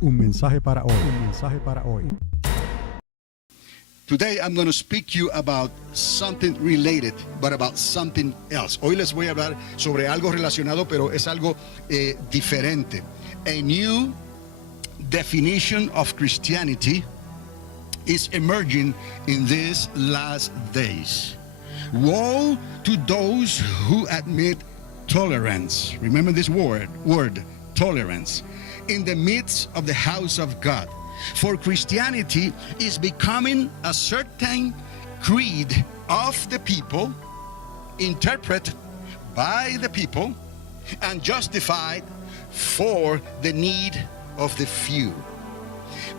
Un mensaje para hoy. Un mensaje para hoy. Today I'm going to speak to you about something related, but about something else. Hoy les voy a hablar sobre algo relacionado, pero es algo diferente. A new definition of Christianity is emerging in these last days. Woe to those who admit tolerance. Remember this word, tolerance, in the midst of the house of God. For Christianity is becoming a certain creed of the people, interpreted by the people, and justified for the need of the few.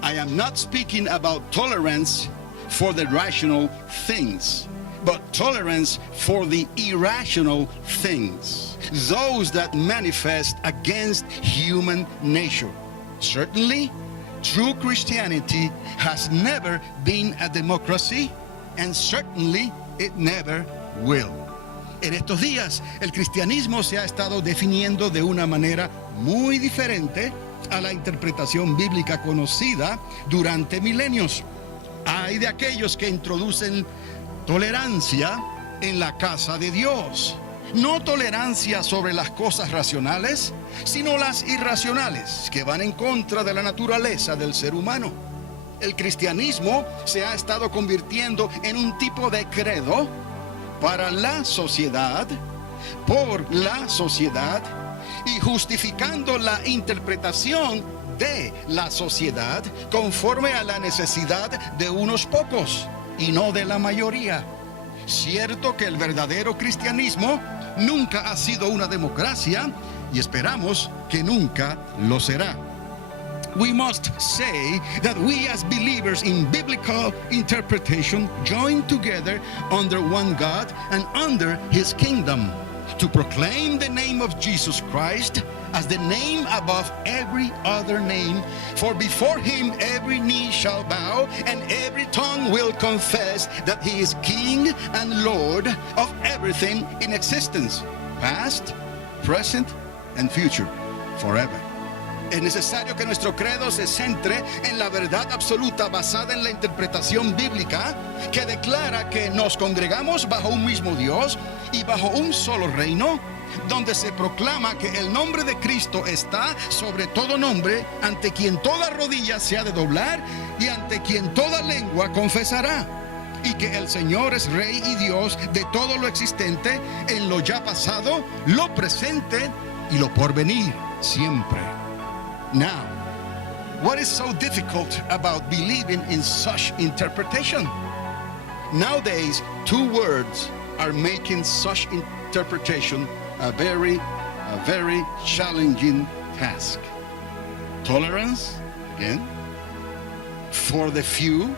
I am not speaking about tolerance for the rational things, but tolerance for the irrational things, those that manifest against human nature. Certainly, true Christianity has never been a democracy, and certainly it never will. En estos días, el cristianismo se ha estado definiendo de una manera muy diferente a la interpretación bíblica conocida durante milenios. Hay de aquellos que introducen tolerancia en la casa de Dios. No tolerancia sobre las cosas racionales, sino las irracionales, que van en contra de la naturaleza del ser humano. El cristianismo se ha estado convirtiendo en un tipo de credo para la sociedad, por la sociedad, y justificando la interpretación de la sociedad conforme a la necesidad de unos pocos y no de la mayoría. Cierto que el verdadero cristianismo nunca ha sido una democracia y esperamos que nunca lo será. We must say that we as believers in biblical interpretation join together under one God and under His kingdom to proclaim the name of Jesus Christ as the name above every other name, for before Him every knee shall bow and every tongue will confess that He is King and Lord of everything in existence, past, present, and future, forever. Es necesario que nuestro credo se centre en la verdad absoluta basada en la interpretación bíblica que declara que nos congregamos bajo un mismo Dios y bajo un solo reino, donde se proclama que el nombre de Cristo está sobre todo nombre, ante quien toda rodilla se ha de doblar y ante quien toda lengua confesará, y que el Señor es Rey y Dios de todo lo existente, en lo ya pasado, lo presente y lo porvenir siempre. Now, what is so difficult about believing in such interpretation? Nowadays, two words are making such interpretation a very challenging task. Tolerance, again, for the few,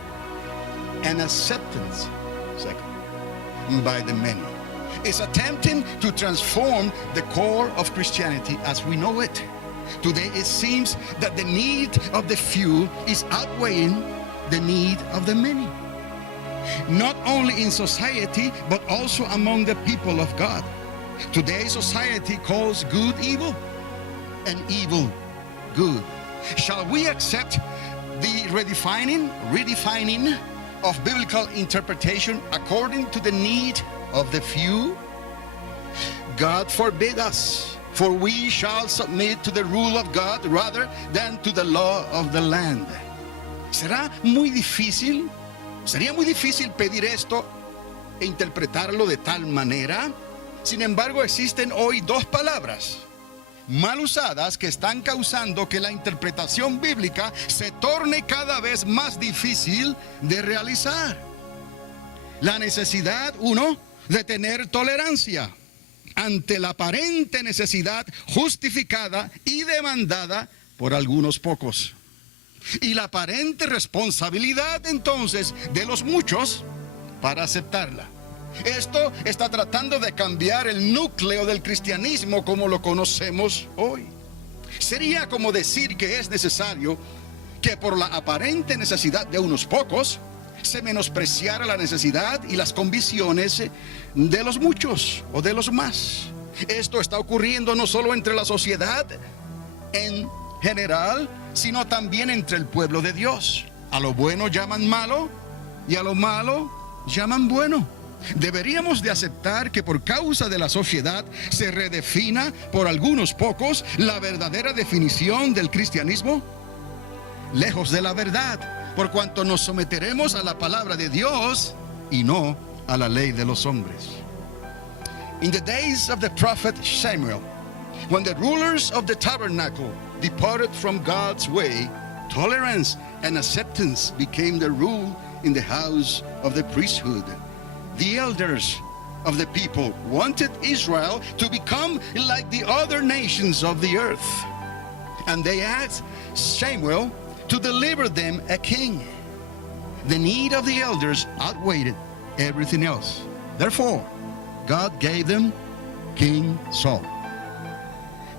and acceptance, second, by the many. It's attempting to transform the core of Christianity as we know it. Today it seems that the need of the few is outweighing the need of the many. Not only in society, but also among the people of God. Today's society calls good evil and evil good. Shall we accept the redefining of biblical interpretation according to the need of the few? God forbid us. For we shall submit to the rule of God rather than to the law of the land. Sería muy difícil pedir esto e interpretarlo de tal manera. Sin embargo, existen hoy dos palabras mal usadas que están causando que la interpretación bíblica se torne cada vez más difícil de realizar. La necesidad, uno, de tener tolerancia ante la aparente necesidad justificada y demandada por algunos pocos. Y la aparente responsabilidad entonces de los muchos para aceptarla. Esto está tratando de cambiar el núcleo del cristianismo como lo conocemos hoy. Sería como decir que es necesario que por la aparente necesidad de unos pocos se menospreciara la necesidad y las convicciones de los muchos o de los más. Esto está ocurriendo no solo entre la sociedad en general, sino también entre el pueblo de Dios. A lo bueno llaman malo y a lo malo llaman bueno. ¿Deberíamos de aceptar que por causa de la sociedad se redefina por algunos pocos la verdadera definición del cristianismo? Lejos de la verdad, por cuanto nos someteremos a la palabra de Dios y no a la ley de los hombres. In the days of the prophet Samuel, when the rulers of the tabernacle departed from God's way, tolerance and acceptance became the rule in the house of the priesthood. The elders of the people wanted Israel to become like the other nations of the earth, and they asked Samuel to deliver them a king. The need of the elders outweighed everything else. Therefore, God gave them King Saul.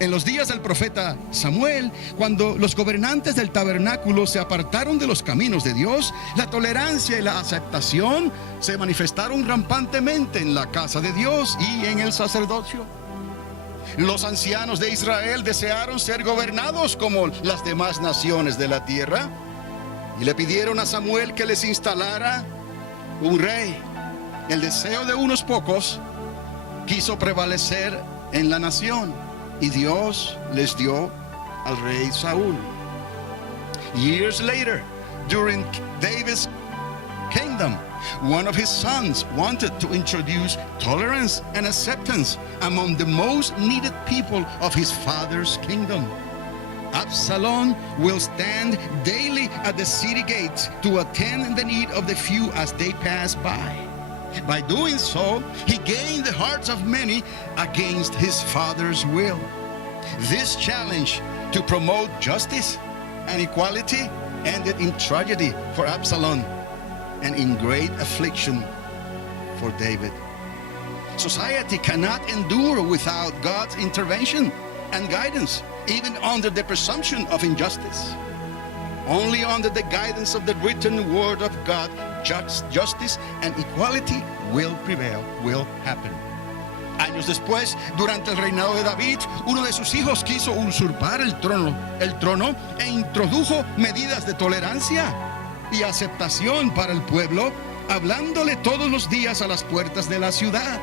En los días del profeta Samuel, cuando los gobernantes del tabernáculo se apartaron de los caminos de Dios, la tolerancia y la aceptación se manifestaron rampantemente en la casa de Dios y en el sacerdocio. Los ancianos de Israel desearon ser gobernados como las demás naciones de la tierra y le pidieron a Samuel que les instalara un rey. El deseo de unos pocos quiso prevalecer en la nación y Dios les dio al rey Saúl. Years later, during David's kingdom, one of his sons wanted to introduce tolerance and acceptance among the most needed people of his father's kingdom. Absalom will stand daily at the city gates to attend the need of the few as they pass by. By doing so, he gained the hearts of many against his father's will. This challenge to promote justice and equality ended in tragedy for Absalom and in great affliction for David. Society cannot endure without God's intervention and guidance, even under the presumption of injustice. Only under the guidance of the written word of God, justice and equality will prevail, will happen. Años después, durante el reinado de David, uno de sus hijos quiso usurpar el trono e introdujo medidas de tolerancia y aceptación para el pueblo, hablándole todos los días a las puertas de la ciudad.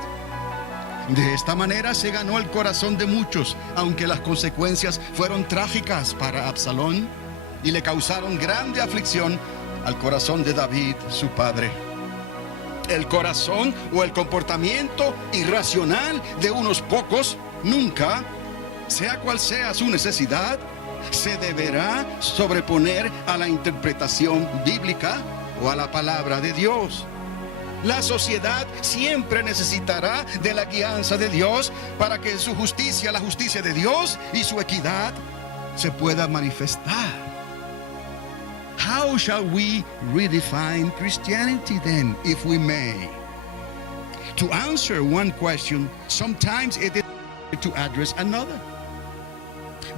De esta manera se ganó el corazón de muchos, aunque las consecuencias fueron trágicas para Absalón y le causaron grande aflicción al corazón de David, su padre. El corazón o el comportamiento irracional de unos pocos nunca, sea cual sea su necesidad, se deberá sobreponer a la interpretación bíblica o a la palabra de Dios. La sociedad siempre necesitará de la guianza de Dios para que su justicia, la justicia de Dios y su equidad se pueda manifestar. How shall we redefine Christianity then, if we may? To answer one question, sometimes it is to address another.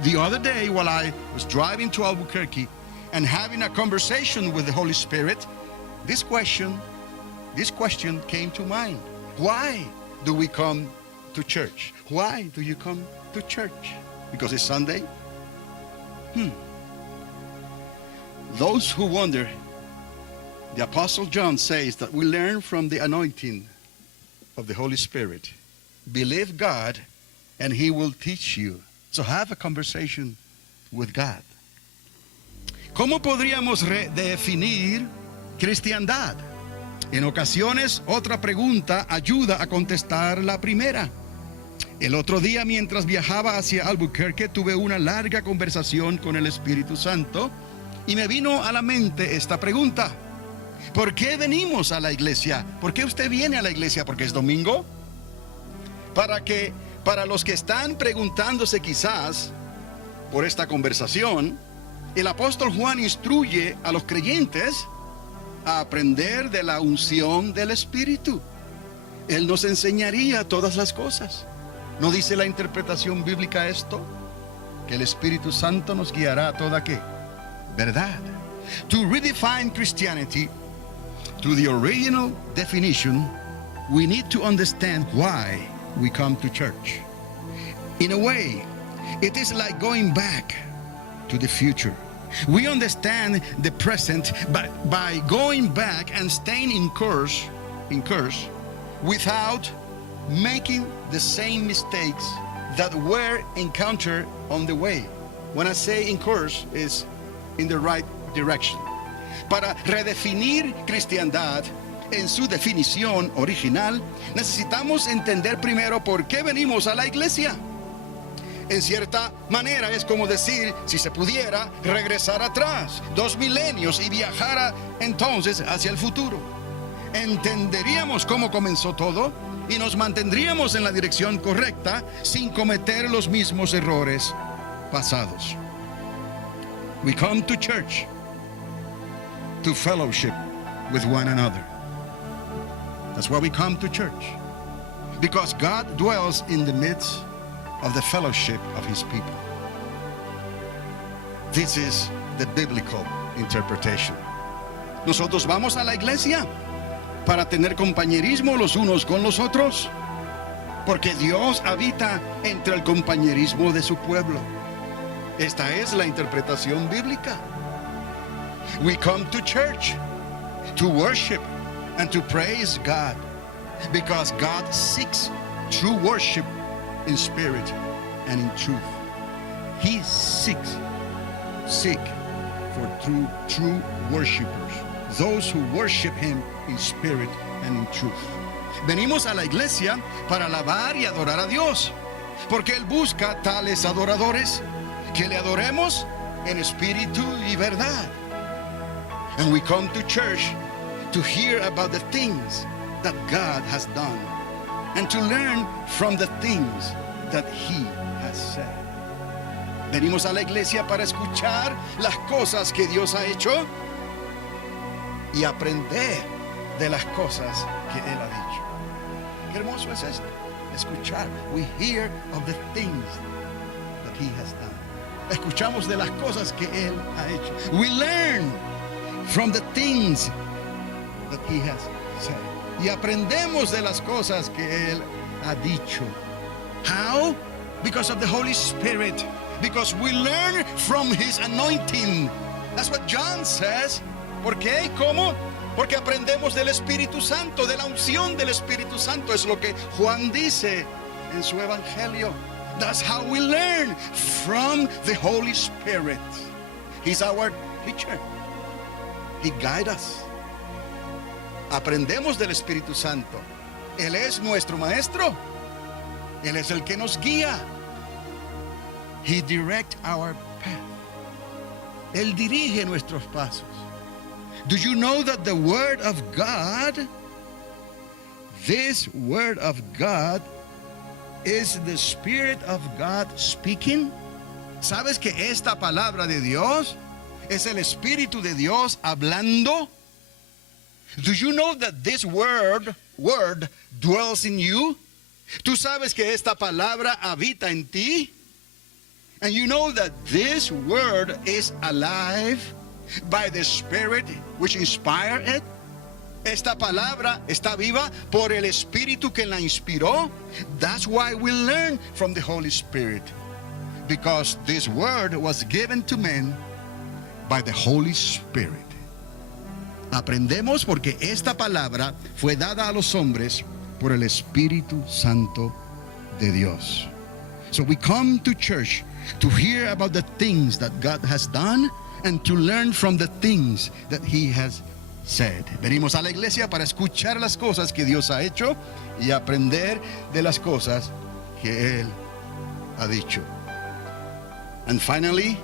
The other day, while I was driving to Albuquerque and having a conversation with the Holy Spirit, this question came to mind. Why do we come to church? Why do you come to church? Because it's Sunday? Those who wonder, the Apostle John says that we learn from the anointing of the Holy Spirit. Believe God and He will teach you. So have a conversation with God. ¿Cómo podríamos redefinir cristiandad? En ocasiones, otra pregunta ayuda a contestar la primera. El otro día, mientras viajaba hacia Albuquerque, tuve una larga conversación con el Espíritu Santo y me vino a la mente esta pregunta. ¿Por qué venimos a la iglesia? ¿Por qué usted viene a la iglesia? ¿Porque es domingo? Para los que están preguntándose quizás por esta conversación, el apóstol Juan instruye a los creyentes a aprender de la unción del Espíritu. Él nos enseñaría todas las cosas. ¿No dice la interpretación bíblica esto? Que el Espíritu Santo nos guiará a toda ¿qué? Verdad. To redefine Christianity to the original definition, we need to understand why we come to church. In a way, it is like going back to the future. We understand the present by going back and staying in course without making the same mistakes that were encountered on the way. When I say in course, is in the right direction. Para redefinir cristiandad en su definición original, necesitamos entender primero por qué venimos a la iglesia. En cierta manera es como decir, si se pudiera, regresar atrás 2 milenios y viajar entonces hacia el futuro. Entenderíamos cómo comenzó todo y nos mantendríamos en la dirección correcta sin cometer los mismos errores pasados. We come to church to fellowship with one another. That's why we come to church. Because God dwells in the midst of the fellowship of his people. This is the biblical interpretation. Nosotros vamos a la iglesia para tener compañerismo los unos con los otros, porque Dios habita entre el compañerismo de su pueblo. Esta es la interpretación bíblica. We come to church to worship and to praise God, because God seeks true worship in spirit and in truth. He seek for true worshipers, those who worship him in spirit and in truth. Venimos a la iglesia para alabar y adorar a Dios, porque él busca tales adoradores que le adoremos en espíritu y verdad. And we come to church to hear about the things that God has done and to learn from the things that he has said. Venimos a la iglesia para escuchar las cosas que Dios ha hecho y aprender de las cosas que él ha dicho. Qué hermoso es esto, escuchar. We hear of the things that he has done. Escuchamos de las cosas que él ha hecho. We learn from the things that he has said. Y aprendemos de las cosas que él ha dicho. How? Because of the Holy Spirit. Because we learn from his anointing. That's what John says. ¿Por qué? ¿Cómo? Porque aprendemos del Espíritu Santo, de la unción del Espíritu Santo. Es lo que Juan dice en su evangelio. That's how we learn from the Holy Spirit. He's our teacher. He guides us. Aprendemos del Espíritu Santo. Él es nuestro maestro. Él es el que nos guía. He directs our path. Él dirige nuestros pasos. Do you know that the Word of God, this Word of God, is the Spirit of God speaking? ¿Sabes que esta palabra de Dios es el Espíritu de Dios hablando? Do you know that this word dwells in you? ¿Tú sabes que esta palabra habita en ti? And you know that this word is alive by the Spirit which inspired it? Esta palabra está viva por el Espíritu que la inspiró. That's why we learn from the Holy Spirit. Because this word was given to men by the Holy Spirit. Aprendemos porque esta palabra fue dada a los hombres por el Espíritu Santo de Dios. So we come to church to hear about the things that God has done and to learn from the things that he has said. Venimos a la iglesia para escuchar las cosas que Dios ha hecho y aprender de las cosas que él ha dicho. And finally,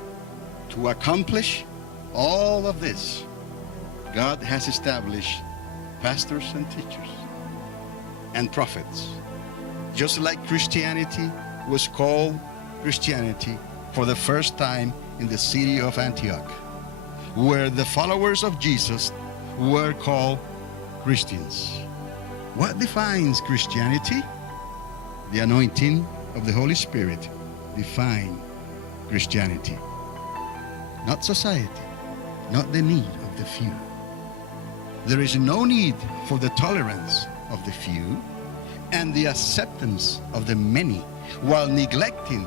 to accomplish all of this, God has established pastors and teachers and prophets. Just like Christianity was called Christianity for the first time in the city of Antioch, where the followers of Jesus were called Christians. What defines Christianity? The anointing of the Holy Spirit defines Christianity. Not society, not the need of the few. There is no need for the tolerance of the few and the acceptance of the many while neglecting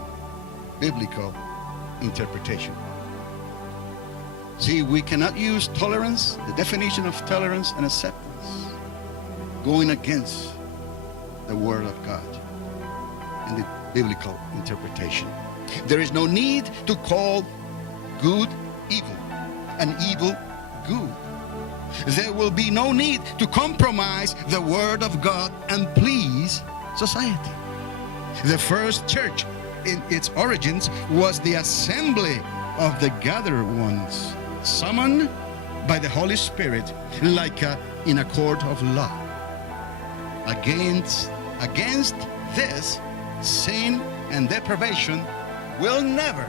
biblical interpretation. See, we cannot use tolerance, the definition of tolerance and acceptance, going against the Word of God and the biblical interpretation. There is no need to call good evil and evil good. There will be no need to compromise the Word of God and please society. The first church in its origins was the assembly of the gathered ones, summoned by the Holy Spirit like in a court of law. Against this, sin and deprivation will never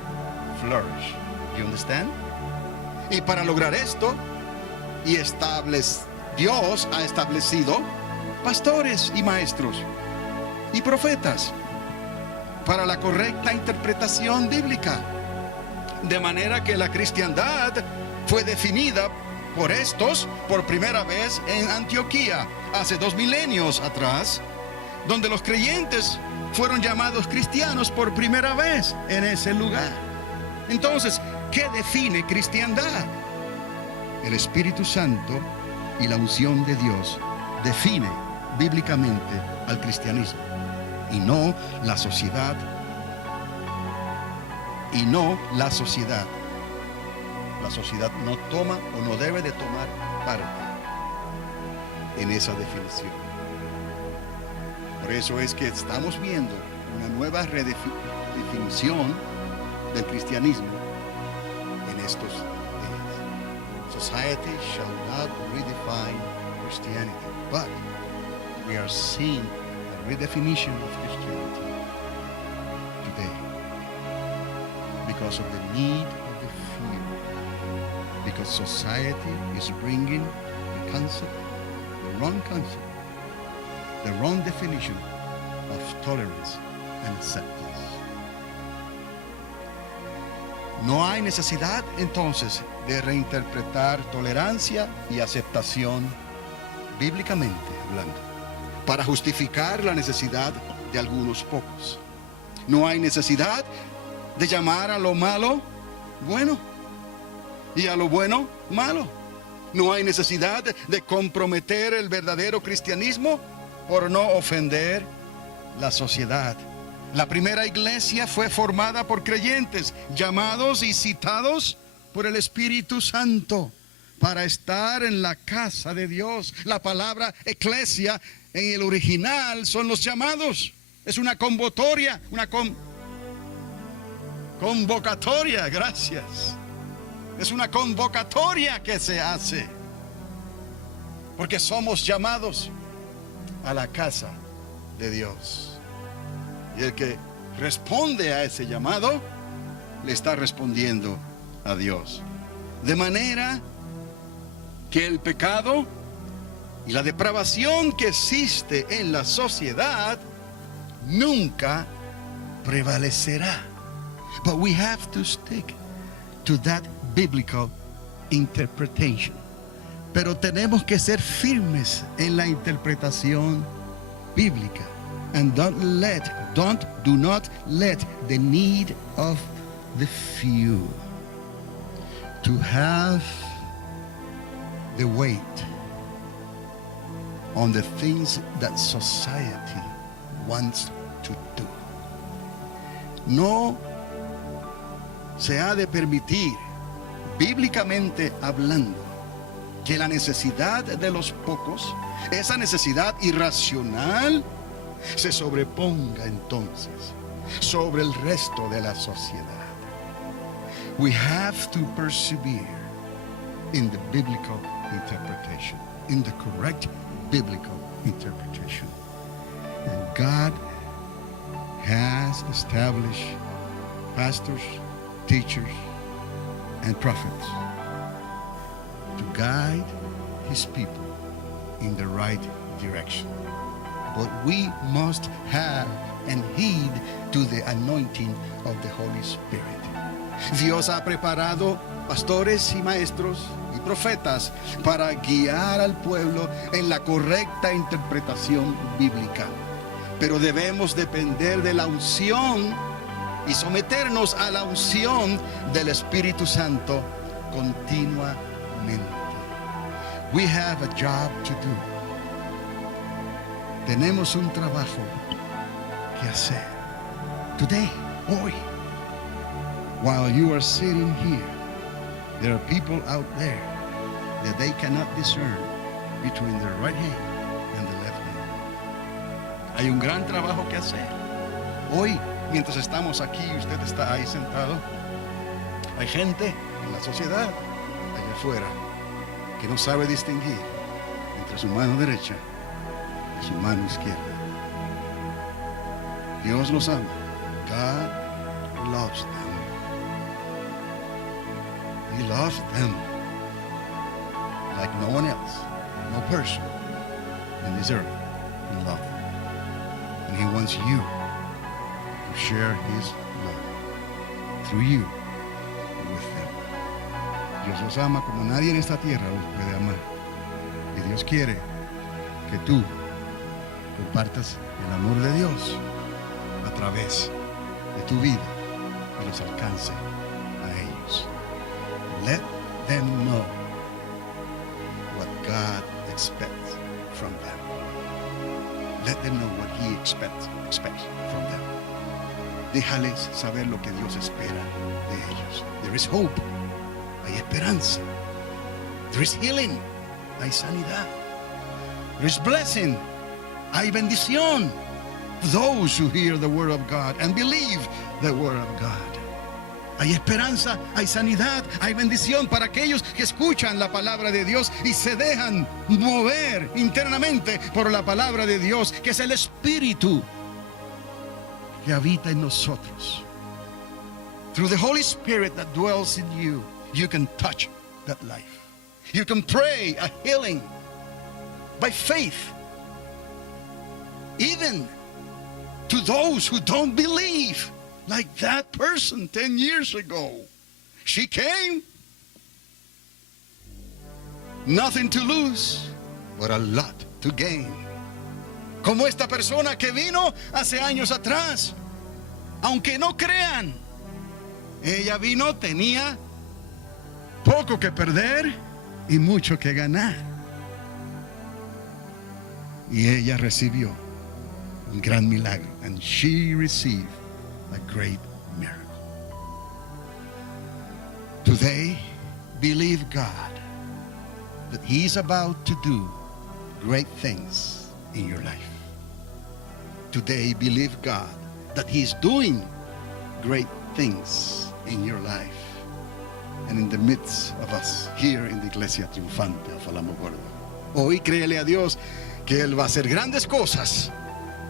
flourish. You understand? Y para lograr esto, Dios ha establecido pastores y maestros y profetas para la correcta interpretación bíblica. De manera que la cristiandad fue definida por estos por primera vez en Antioquía, hace 2 milenios atrás, donde los creyentes fueron llamados cristianos por primera vez en ese lugar. Entonces, ¿qué define cristiandad? El Espíritu Santo y la unción de Dios define bíblicamente al cristianismo y no la sociedad. La sociedad no toma o no debe de tomar parte en esa definición. Por eso es que estamos viendo una nueva redefinición del cristianismo en estos días. Society shall not redefine Christianity, but we are seeing a redefinition of Christianity today because of the need of the fear, because society is bringing the concept, the wrong definition of tolerance and acceptance. No hay necesidad entonces de reinterpretar tolerancia y aceptación bíblicamente hablando para justificar la necesidad de algunos pocos. No hay necesidad de llamar a lo malo bueno y a lo bueno malo. No hay necesidad de comprometer el verdadero cristianismo por no ofender la sociedad. La primera iglesia fue formada por creyentes llamados y citados por el Espíritu Santo para estar en la casa de Dios. La palabra eclesia en el original son los llamados. Es una convocatoria, convocatoria, gracias. Es una convocatoria que se hace porque somos llamados a la casa de Dios. Y el que responde a ese llamado le está respondiendo a Dios. De manera que el pecado y la depravación que existe en la sociedad nunca prevalecerá. But we have to stick to that biblical interpretation. Pero tenemos que ser firmes en la interpretación bíblica. And do not let the need of the few to have the weight on the things that society wants to do. No se ha de permitir, bíblicamente hablando, que la necesidad de los pocos, esa necesidad irracional, se sobreponga entonces sobre el resto de la sociedad. We have to persevere in the biblical interpretation, in the correct biblical interpretation. And God has established pastors, teachers, and prophets to guide his people in the right direction. But we must have and heed to the anointing of the Holy Spirit. Dios ha preparado pastores y maestros y profetas para guiar al pueblo en la correcta interpretación bíblica. Pero debemos depender de la unción y someternos a la unción del Espíritu Santo continuamente. We have a job to do. Tenemos un trabajo que hacer. Today, hoy, while you are sitting here, there are people out there that they cannot discern between their right hand and the left hand. Hay un gran trabajo que hacer. Hoy, mientras estamos aquí y usted está ahí sentado, hay gente en la sociedad allá afuera que no sabe distinguir entre su mano derecha y su mano izquierda. Dios los ama. God loves them. He loves them like no one else, no person in this earth can love them. And He wants you to share His love through you with them. Dios los ama como nadie en esta tierra los puede amar. Y Dios quiere que tú compartas el amor de Dios a través de tu vida y los alcance a ellos. Let them know what God expects from them. Let them know what He expects from them. Déjales saber lo que Dios espera de ellos. There is hope. Hay esperanza. There is healing. Hay sanidad. There is blessing. Hay bendición. Those who hear the word of God and believe the word of God. Hay esperanza, hay sanidad, hay bendición para aquellos que escuchan la palabra de Dios y se dejan mover internamente por la palabra de Dios, que es el Espíritu que habita en nosotros. Through the Holy Spirit that dwells in you, you can touch that life. You can pray a healing by faith, even to those who don't believe, like that person 10 years ago. She came, nothing to lose, but a lot to gain. Como esta persona que vino hace años atrás, aunque no crean, ella vino, tenía poco que perder y mucho que ganar. Y ella recibió un gran milagro. And she received a great miracle. Today, believe God that He's about to do great things in your life. Today, believe God that He's doing great things in your life and in the midst of us here in the Iglesia Triunfante of Álamo Gordo. Hoy créele a Dios que Él va a hacer grandes cosas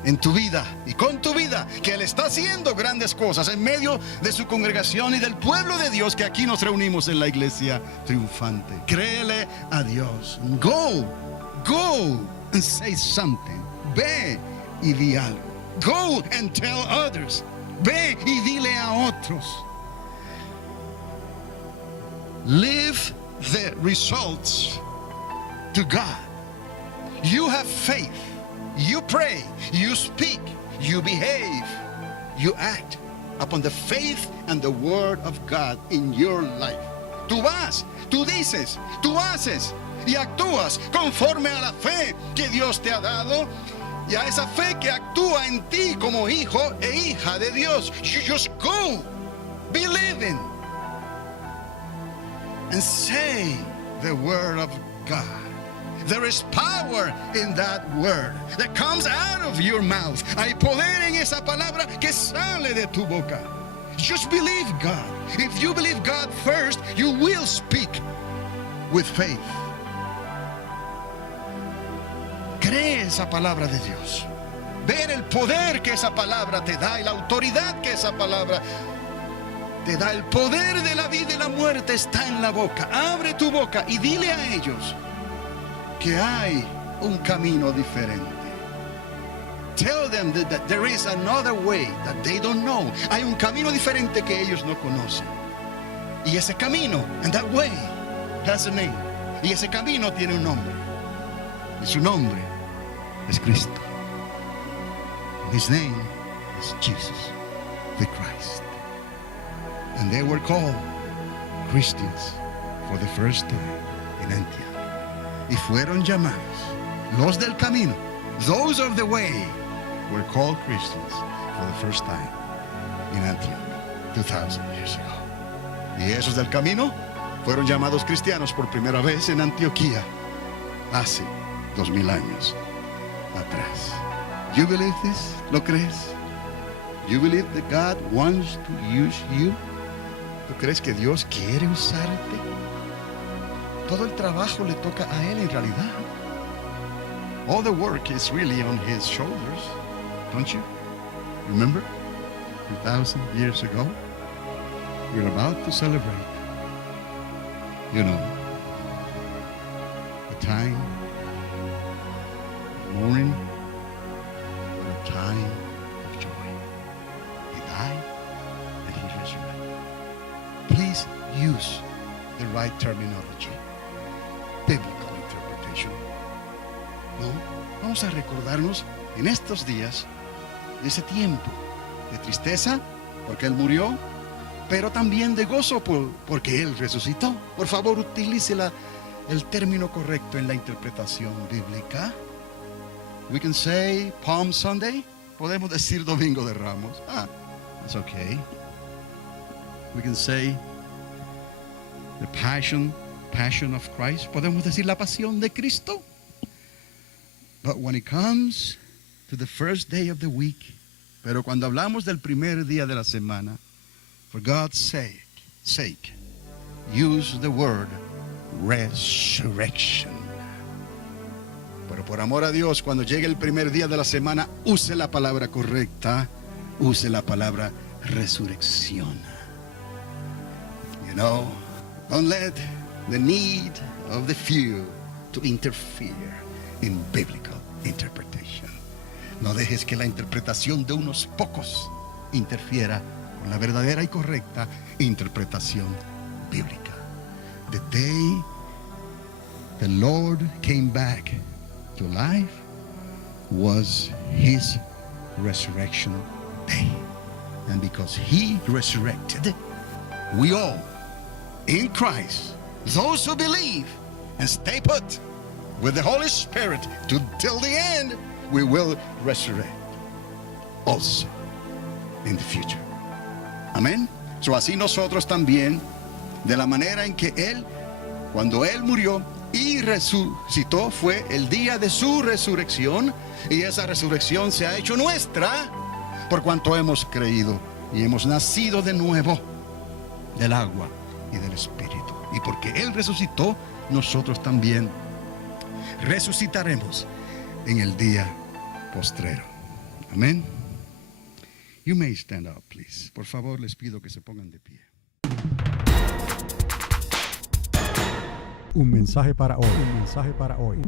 en tu vida y con tu vida, que Él está haciendo grandes cosas en medio de su congregación y del pueblo de Dios que aquí nos reunimos en la Iglesia Triunfante. Créele a Dios. Go and say something. Ve y di algo. Go and tell others. Ve y dile a otros. Leave the results to God. You have faith. You pray. You speak. You behave. You act upon the faith and the word of God in your life. Tú vas, tú dices, tú haces y actúas conforme a la fe que Dios te ha dado y a esa fe que actúa en ti como hijo e hija de Dios. You just go, believing, and say the word of God. There is power in that word that comes out of your mouth. Hay poder en esa palabra que sale de tu boca. Just believe God. If you believe God first, you will speak with faith. Cree esa palabra de Dios. Ver el poder que esa palabra te da y la autoridad que esa palabra te da. El poder de la vida y la muerte está en la boca. Abre tu boca y dile a ellos que hay un camino diferente. Tell them that there is another way that they don't know. Hay un camino diferente que ellos no conocen. Y ese camino, and that way, has a name. Y ese camino tiene un nombre. Y su nombre es Cristo. His name is Jesus, the Christ. And they were called Christians for the first time in Antioch. Y fueron llamados los del camino, those of the way, were called Christians for the first time in Antioch 2,000 years ago. Y esos del camino fueron llamados cristianos por primera vez en Antioquía hace 2000 años atrás. You believe this? ¿Lo crees? You believe that God wants to use you? ¿Tú crees que Dios quiere usarte? Todo el trabajo le toca a Él en realidad. All the work is really on His shoulders, don't you? Remember? 2,000 years ago, we're about to celebrate, you know, a time of mourning, but a time of joy. He died and He resurrected. Please use the right terminology, biblical interpretation. No, vamos a recordarnos en estos días de ese tiempo de tristeza porque Él murió, pero también de gozo porque Él resucitó. Por favor, utilice el término correcto en la interpretación bíblica. We can say Palm Sunday. Podemos decir Domingo de Ramos. That's okay. We can say the passion of Christ. Podemos decir la pasión de Cristo. But when it comes to the first day of the week, pero cuando hablamos del primer día de la semana, for God's sake, use the word resurrection. Pero por amor a Dios, cuando llegue el primer día de la semana, use la palabra correcta, use la palabra resurrección. You know, don't let the need of the few to interfere in biblical interpretation. No dejes que la interpretación de unos pocos interfiera con la verdadera y correcta interpretación bíblica. The day the Lord came back to life was His resurrection day. And because He resurrected, we all in Christ, those who believe and stay put with the Holy Spirit till the end, we will resurrect also in the future. Amén. So así nosotros también, de la manera en que Él, cuando Él murió y resucitó, fue el día de su resurrección, y esa resurrección se ha hecho nuestra por cuanto hemos creído y hemos nacido de nuevo del agua y del Espíritu. Y porque Él resucitó, nosotros también resucitaremos en el día postrero. Amén. You may stand up, please. Por favor, les pido que se pongan de pie. Un mensaje para hoy. Un mensaje para hoy.